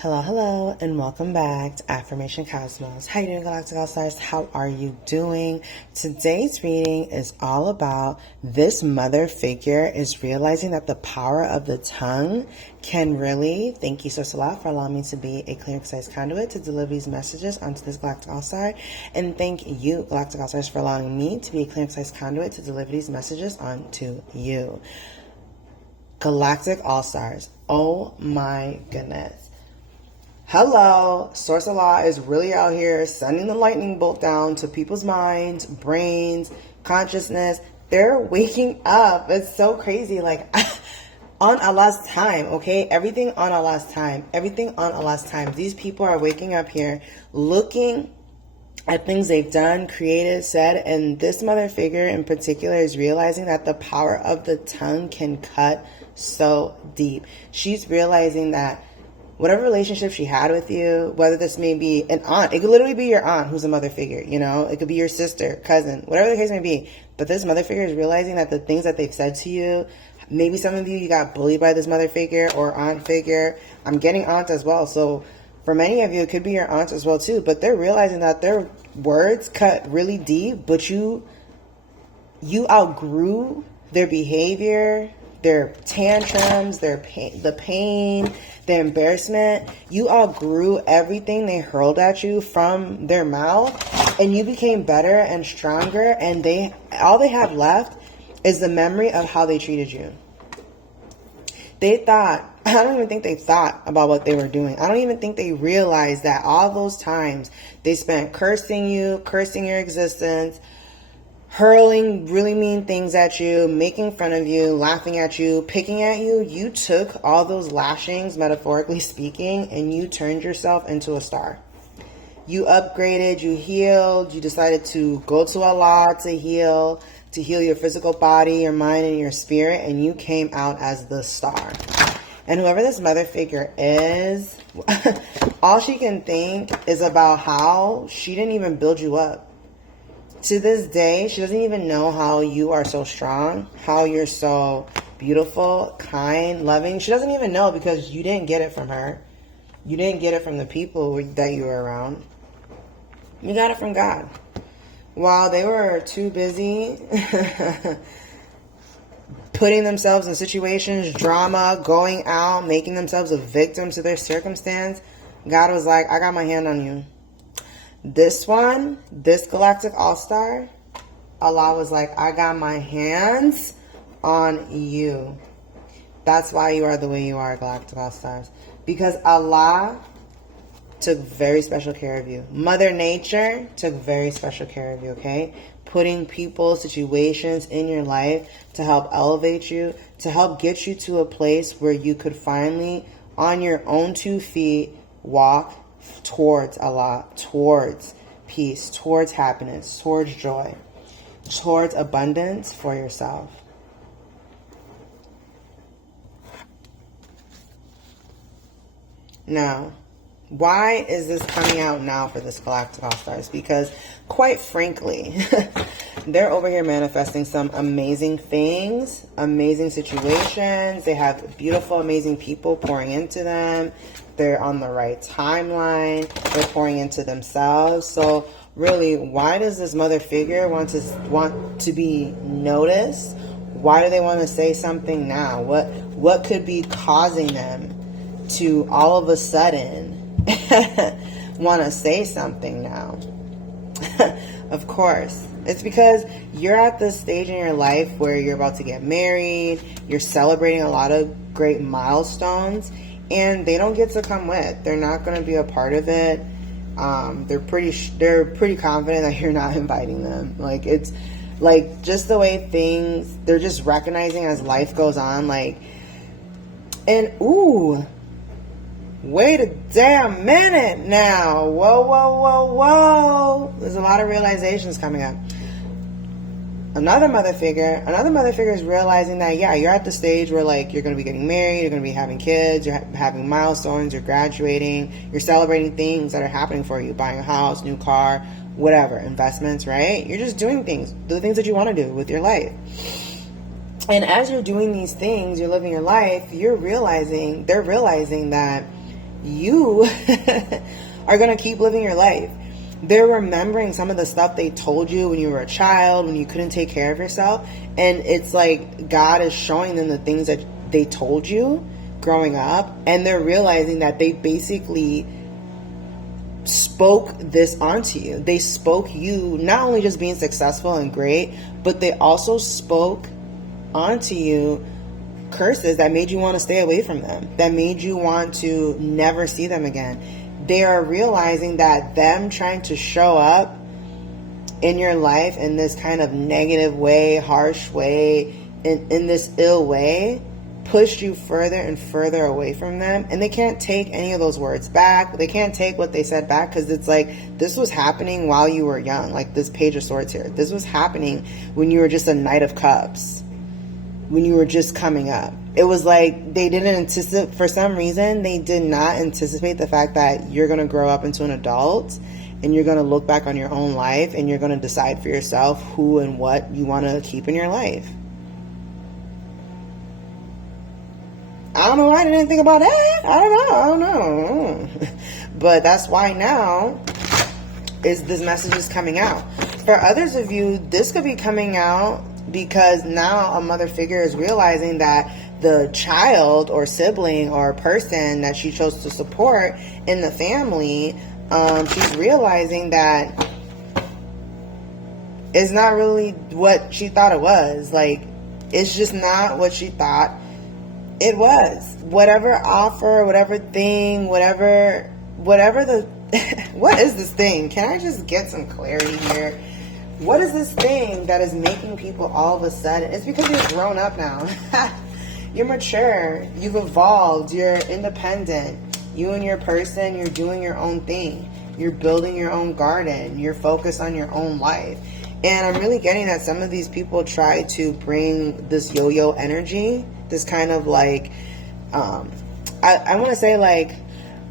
Hello, hello, and welcome back to Affirmation Cosmos. How you doing, Galactic All-Stars? How are you doing? Today's reading is all about this mother figure is realizing that the power of the tongue can really, thank you so lot for allowing me to be a clear and concise conduit to deliver these messages onto this Galactic All-Star. And thank you, Galactic All-Stars, for allowing me to be a clear and concise conduit to deliver these messages onto you. Galactic All-Stars, oh my goodness. Hello, Source of Law is really out here sending the lightning bolt down to people's minds, brains, consciousness. They're waking up. It's so crazy. Like, on Allah's time, okay? Everything on Allah's time. Everything on Allah's time. These people are waking up here, looking at things they've done, created, said, and this mother figure in particular is realizing that the power of the tongue can cut so deep. She's realizing that whatever relationship she had with you, whether this may be an aunt, it could literally be your aunt who's a mother figure, you know, it could be your sister, cousin, whatever the case may be. But this mother figure is realizing that the things that they've said to you, maybe some of you got bullied by this mother figure or aunt figure. I'm getting aunt as well. So for many of you, it could be your aunt as well too. But they're realizing that their words cut really deep, but you outgrew their behavior, their tantrums, their pain, the embarrassment. You outgrew everything they hurled at you from their mouth, and you became better and stronger, and all they have left is the memory of how they treated you. I don't even think they thought about what they were doing. I don't even think they realized that all those times they spent cursing you, cursing your existence, hurling really mean things at you, making fun of you, laughing at you, picking at you. You took all those lashings, metaphorically speaking, and you turned yourself into a star. You upgraded, you healed, you decided to go to Allah to heal your physical body, your mind, and your spirit, and you came out as the star. And whoever this mother figure is, all she can think is about how she didn't even build you up. To this day, she doesn't even know how you are so strong, how you're so beautiful, kind, loving. She doesn't even know because you didn't get it from her. You didn't get it from the people that you were around. You got it from God. While they were too busy putting themselves in situations, drama, going out, making themselves a victim to their circumstance, God was like, I got my hand on you. This Galactic All-Star, Allah was like, I got my hands on you. That's why you are the way you are, Galactic All-Stars. Because Allah took very special care of you. Mother Nature took very special care of you, okay? Putting people, situations in your life to help elevate you, to help get you to a place where you could finally, on your own 2 feet, walk towards Allah, towards peace, towards happiness, towards joy, towards abundance for yourself. Now, why is this coming out now for this Galactic All-Stars? Because, quite frankly, they're over here manifesting some amazing things, amazing situations. They have beautiful, amazing people pouring into them. They're on the right timeline. They're pouring into themselves. So really, why does this mother figure want to be noticed? Why do they want to say something now? What could be causing them to all of a sudden want to say something now? Of course, it's because you're at this stage in your life where you're about to get married. You're celebrating a lot of great milestones. And they don't get to come with. They're not going to be a part of it. They're pretty confident that you're not inviting them. Like, it's like just the way things, they're just recognizing as life goes on. Like, and ooh, wait a damn minute now. Whoa. There's a lot of realizations coming up. Another mother figure is realizing that, yeah, you're at the stage where, like, you're going to be getting married, you're going to be having kids, you're having milestones, you're graduating, you're celebrating things that are happening for you, buying a house, new car, whatever, investments, right? You're just doing things, the things that you want to do with your life. And as you're doing these things, you're living your life, they're realizing that you are going to keep living your life. They're remembering some of the stuff they told you when you were a child, when you couldn't take care of yourself. And it's like God is showing them the things that they told you growing up. And they're realizing that they basically spoke this onto you. They spoke you not only just being successful and great, but they also spoke onto you curses that made you want to stay away from them, that made you want to never see them again. They are realizing that them trying to show up in your life in this kind of negative way, harsh way, in this ill way, pushed you further and further away from them. And they can't take any of those words back. They can't take what they said back, because it's like, this was happening while you were young. Like this Page of Swords here. This was happening when you were just a Knight of Cups, when you were just coming up. It was like they didn't anticipate, for some reason, they did not anticipate the fact that you're going to grow up into an adult and you're going to look back on your own life and you're going to decide for yourself who and what you want to keep in your life. I don't know why I didn't think about that. I don't know. But that's why now is this message is coming out. For others of you, this could be coming out because now a mother figure is realizing that the child or sibling or person that she chose to support in the family, she's realizing that it's not really what she thought it was. Like, it's just not what she thought it was. Whatever offer, whatever thing, whatever the what is this thing? Can I just get some clarity here? What is this thing that is making people all of a sudden? It's because you're grown up now. You're mature. You've evolved. You're independent. You and your person, you're doing your own thing. You're building your own garden. You're focused on your own life. And I'm really getting that some of these people try to bring this yo-yo energy, this kind of like, I want to say like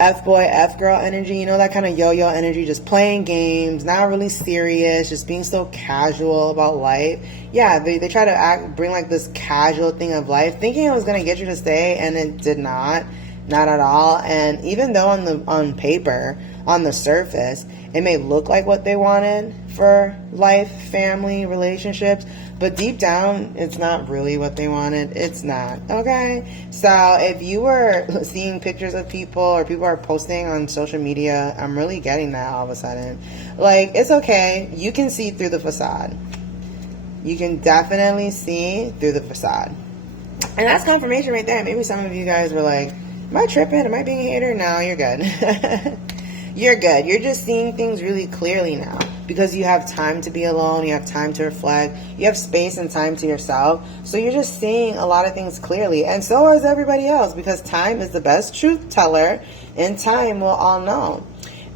F-boy, F-girl energy, you know, that kind of yo-yo energy, just playing games, not really serious, just being so casual about life. Yeah, they try to bring like this casual thing of life, thinking it was going to get you to stay, and it did not at all. And even though on paper, on the surface, it may look like what they wanted for life, family, relationships, but deep down, it's not really what they wanted. It's not, okay? So if you were seeing pictures of people, or people are posting on social media, I'm really getting that all of a sudden. Like, it's okay. You can see through the facade. You can definitely see through the facade. And that's confirmation right there. Maybe some of you guys were like, am I tripping? Am I being a hater? No, you're good. You're good. You're just seeing things really clearly now because you have time to be alone. You have time to reflect. You have space and time to yourself. So you're just seeing a lot of things clearly. And so is everybody else, because time is the best truth teller, and time will all know.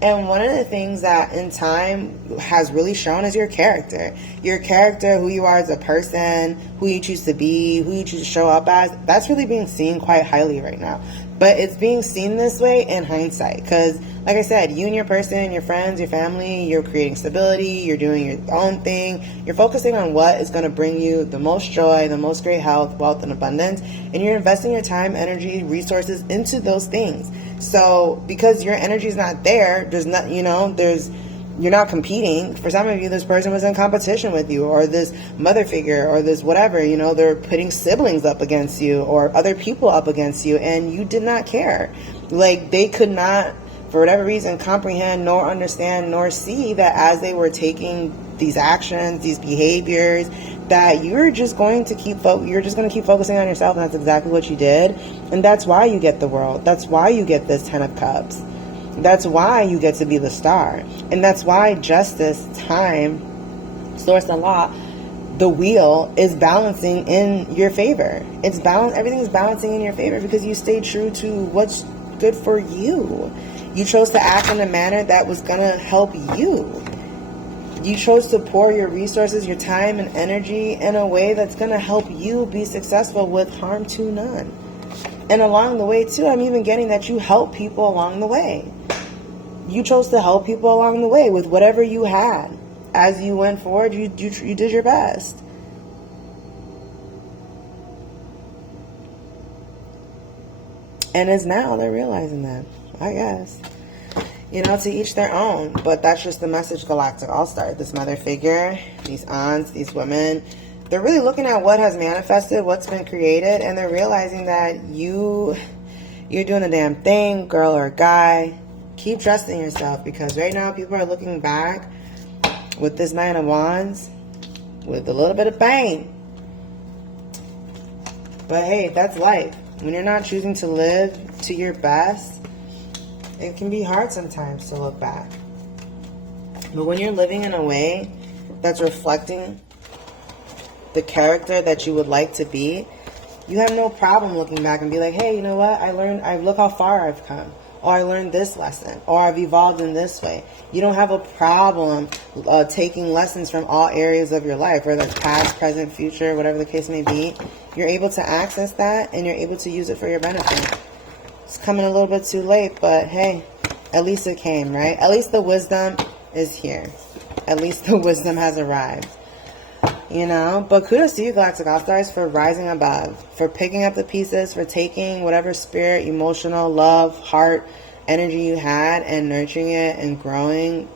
And one of the things that in time has really shown is your character. Your character, who you are as a person, who you choose to be, who you choose to show up as, that's really being seen quite highly right now. But it's being seen this way in hindsight because, like I said, you and your person, your friends, your family, you're creating stability, you're doing your own thing, you're focusing on what is going to bring you the most joy, the most great health, wealth, and abundance, and you're investing your time, energy, resources into those things. So because your energy is not there, there's not, you're not competing. For some of you, this person was in competition with you, or this mother figure, or this whatever, they're putting siblings up against you or other people up against you, and you did not care. Like, they could not, for whatever reason, comprehend nor understand nor see that as they were taking these actions, these behaviors, that you're just going to keep focusing on yourself, and that's exactly what you did. And that's why you get the world. That's why you get this 10 of Cups. That's why you get to be the star. And that's why justice, time, source, and law, the wheel is balancing in your favor. Everything is balancing in your favor because you stayed true to what's good for you. You chose to act in a manner that was going to help you. You chose to pour your resources, your time, and energy in a way that's going to help you be successful with harm to none. And along the way, too, I'm even getting that you help people along the way. You chose to help people along the way with whatever you had. As you went forward, you did your best. And it's now they're realizing that. I guess. You know, to each their own. But that's just the message, Galactic All-Star. This mother figure, these aunts, these women, they're really looking at what has manifested, what's been created, and they're realizing that you're doing a damn thing, girl or guy. Keep trusting yourself, because right now people are looking back with this Nine of Wands with a little bit of pain. But hey, that's life. When you're not choosing to live to your best, it can be hard sometimes to look back. But when you're living in a way that's reflecting the character that you would like to be, you have no problem looking back and be like, hey, you know what? Look how far I've come. Or I learned this lesson. Or I've evolved in this way. You don't have a problem taking lessons from all areas of your life, whether it's past, present, future, whatever the case may be. You're able to access that, and you're able to use it for your benefit. It's coming a little bit too late, but hey, at least it came, right? At least the wisdom is here. At least the wisdom has arrived. You know, but kudos to you, Galactic All-Stars, for rising above, for picking up the pieces, for taking whatever spirit, emotional, love, heart, energy you had and nurturing it and growing.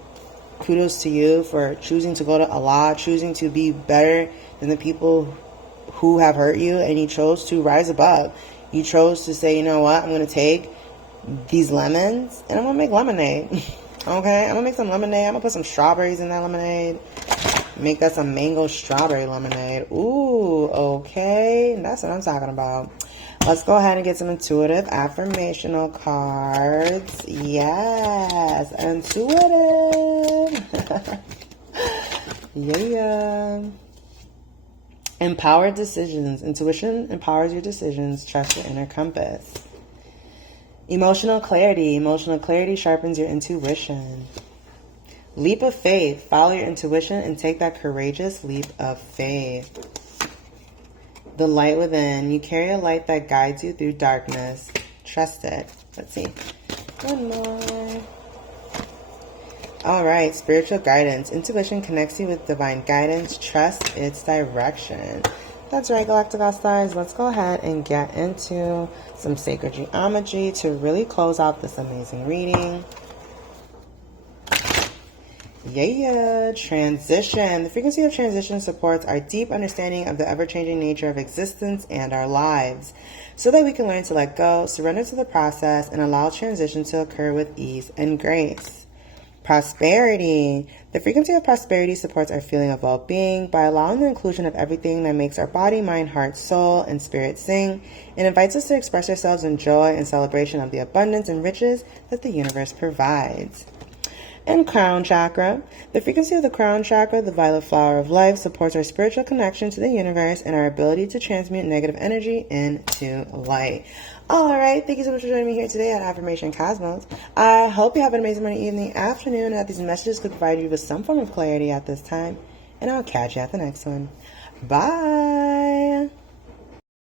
Kudos to you for choosing to go to Allah, choosing to be better than the people who have hurt you, and you chose to rise above. You chose to say, you know what, I'm going to take these lemons and I'm going to make lemonade. Okay, I'm going to make some lemonade. I'm going to put some strawberries in that lemonade. Make that some mango strawberry lemonade. Ooh, okay. That's what I'm talking about. Let's go ahead and get some intuitive affirmational cards. Yes, intuitive. Yeah. Empowered decisions. Intuition empowers your decisions. Trust your inner compass. Emotional clarity. Emotional clarity sharpens your intuition. Leap of faith. Follow your intuition and take that courageous leap of faith. The light within. You carry a light that guides you through darkness. Trust it. Let's see. One more. All right. Spiritual guidance. Intuition connects you with divine guidance. Trust its direction. That's right, Galactic All-Stars. Let's go ahead and get into some sacred geometry to really close out this amazing reading. Yeah, transition. The frequency of transition supports our deep understanding of the ever-changing nature of existence and our lives, so that we can learn to let go, surrender to the process, and allow transition to occur with ease and grace. Prosperity. The frequency of prosperity supports our feeling of well-being by allowing the inclusion of everything that makes our body, mind, heart, soul, and spirit sing. It invites us to express ourselves in joy and celebration of the abundance and riches that the universe provides. And crown chakra. The frequency of the crown chakra, the violet flower of life, supports our spiritual connection to the universe and our ability to transmute negative energy into light. All right. Thank you so much for joining me here today at Affirmation Cosmos. I hope you have an amazing morning, evening, afternoon, and that these messages could provide you with some form of clarity at this time. And I'll catch you at the next one. Bye.